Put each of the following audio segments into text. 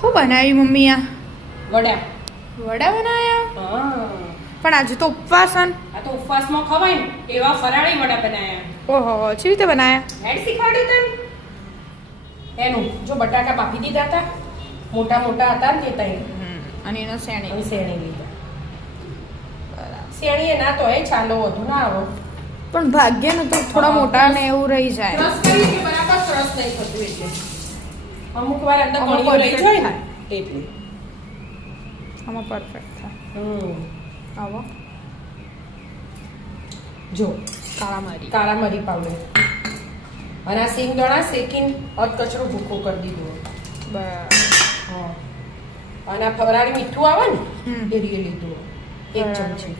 શું બનાવી મમ્મી આ વડા વડા બનાયા હા પણ આજે તો ઉપવાસ છે આ તો ઉપવાસમાં ખવાય ને એવા ફરાળી વડા બનાયા ઓહો કેવી રીતે બનાયા હેડ શીખવાડ્યું તને એનું જો બટાકા બાફી દીધા હતા મોટા મોટા હતા ને તે તઈ અને એનો શેણી હવે શેણી લીધા શેણીએ ના તો એ ચાલો વધુ ના આવો પણ ભાગ્ય ને તો થોડા મોટા ને એવું રહી જાય ક્રશ કરી કે બરાબર ક્રશ નહીં થતું એટલે અમુક વાર અંદર અમુક કણીઓ રહી perfect જાય ને થાય. એટલે આમાં પરફેક્ટ થાય આવો જો કાળા મરી કાળા મરી પાવડર અને આ સિંગદાણા શેકીને અધ કચરો ભૂકો કરી દીધો બરાબર હા અને આ ફરાળી મીઠું આવે ને હમ. એ રીએ લીધું એક ચમચી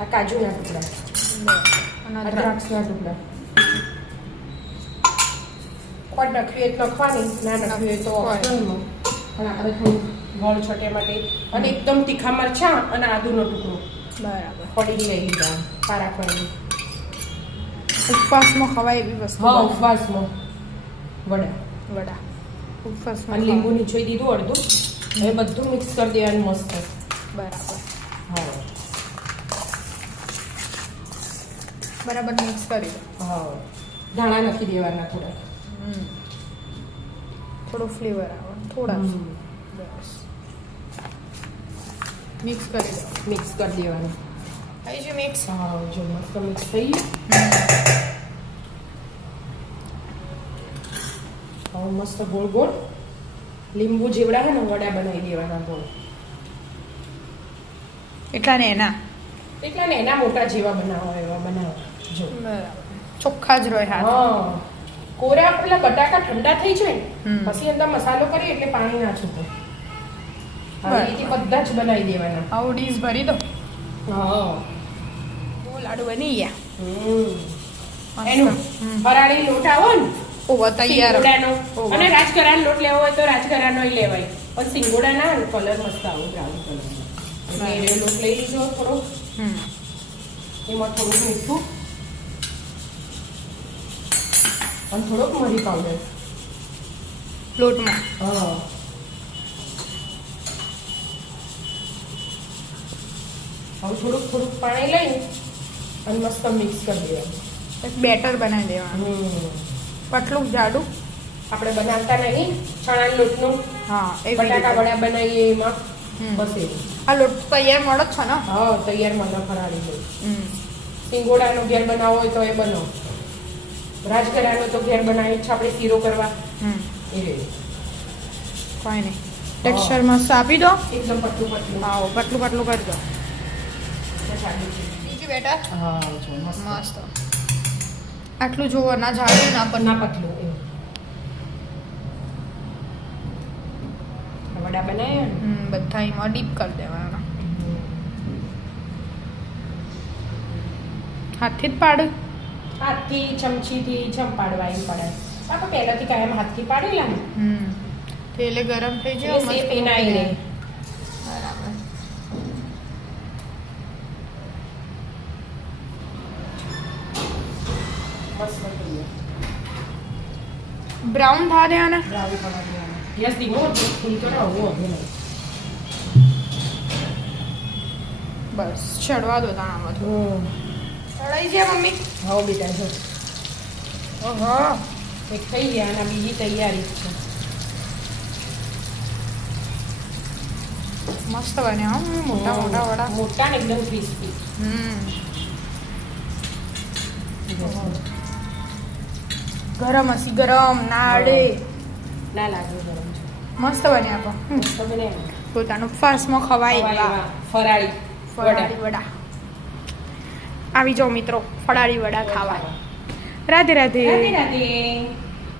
આ કાજુના ટુકડા અને આ દ્રાક્ષના ટુકડા કોટ નાખવી તો નખવાની ના નાખવી હોય તો ઓપ્શનલમાં પણ આપણે થોડું ગોળ છટે માટે અને એકદમ તીખા મરચાં અને આદુનો ટુકડો બરાબર પડી લઈ લીધા પારા ફળી ઉપવાસમાં ખવાય એવી વસ્તુ હા બનાવી. ઉપવાસમાં વડા વડા ઉપવાસમાં અને લીંબુ ખવાય. નીચોઈ દીધું અડધું હવે બધું મિક્સ કરી દેવાનું મસ્ત બરાબર હા બરાબર મિક્સ કરી દો હા ધાણા નાખી દેવાના થોડા થોડો ફ્લેવર આવે થોડા બસ મિક્સ કરી દો મિક્સ કરી દેવાનું થઈ છે મિક્સ હા જો મસ્ત મિક્સ થઈ ગયું હવે મસ્ત ગોળ ગોળ લીંબુ જેવડા હે ને વડા બનાવી દેવાના ગોળ એટલા ને એના એટલા ને એના મોટા જેવા બનાવો એવા બનાવો જો બરાબર ચોખ્ખા જ રહે હાથ હા કોરા પેલા બટાકા ઠંડા થઈ જાય હમ. પછી અંદર મસાલો કરીએ એટલે પાણી ના છૂટે બરાબર. આવી રીતે બધા જ બનાવી દેવાના આવું ડીશ ભરી દો હા બહુ લાડુ બની ગયા મસ્ત. એનું ફરાળી લોટ આવો ને ઓહો તૈયાર સિંગોડાનો ઓહો. અને રાજગરાનો લોટ લેવો હોય તો રાજગરાનો લેવાય પણ સિંગોડા ના કલર મસ્ત આવો બ્રાઉન કલર એટલે એ લોટ લઈ લીધો થોડો હમ. એમાં થોડુંક મીઠું અને થોડોક મરી પાવડર લોટમાં હા હવે થોડુંક થોડુંક પાણી લઈ અને મસ્ત મિક્સ કરી દેવાનું એક બેટર બનાવી દેવાનું પતલું જાડું આપણે બનાવતા નહીં ચણા લોટનું હા એવી બટાકા રીતે. વડા બનાવીએ એમાં હમ. બસ એવું આ લોટ તૈયાર મળે જ છે ને હા તૈયાર મને ફરાળી હોય હમ. સિંગોડાનો ઘેર બનાવવો હોય તો એ બનાવો રાજગરાનો તો ઘેર બનાવી છે આપણે શીરો કરવા હમ. એ રહે કોઈ નહીં ટેક્સચર મસ્ત આપી દો એકદમ પતલું પતલું હા પતલું પતલું કરી દો બીજું બેટર હા જો મસ્ત મસ્ત આટલું જોવો ના જાડું ના પણ ના પતલું એવું વડા બનાવ્યા ને બધા એમાં ડીપ કરી દેવાના હાથથી જ પાડ હાથથી ચમચીથી પાડવા એમ પડાય આપણે પહેલાથી કાયમ હાથથી પાડેલા ને તેલ ગરમ થઈ જાય એટલે શેપ એના આવી રહે બરાબર મસ્ત થઈ ગયું બ્રાઉન થા દેવાના બ્રાઉન કલર દેવાનો ગેસ ધીમો ફૂલ કરો આવો હવે બસ ચડવા દો તાણામાં થોડું ચડાઈ જાય મમ્મી હા બેટા જો ઓહો એક થઈ ગયા અને બીજી તૈયારી જ છે મસ્ત બને હા મોટા મોટા વડા મોટા ને એકદમ ક્રિસ્પી ગરમ હસી ગરમ નાડે ના લાગે ગરમ છે મસ્ત બને આપો મસ્ત બને પોતાનું ફાસ્ટમાં ખવાય એવા ફરાળી ફરાળી વડા આવી જાઓ મિત્રો ફરાળી વડા ખાવા રાધે રાધે રાધે રાધે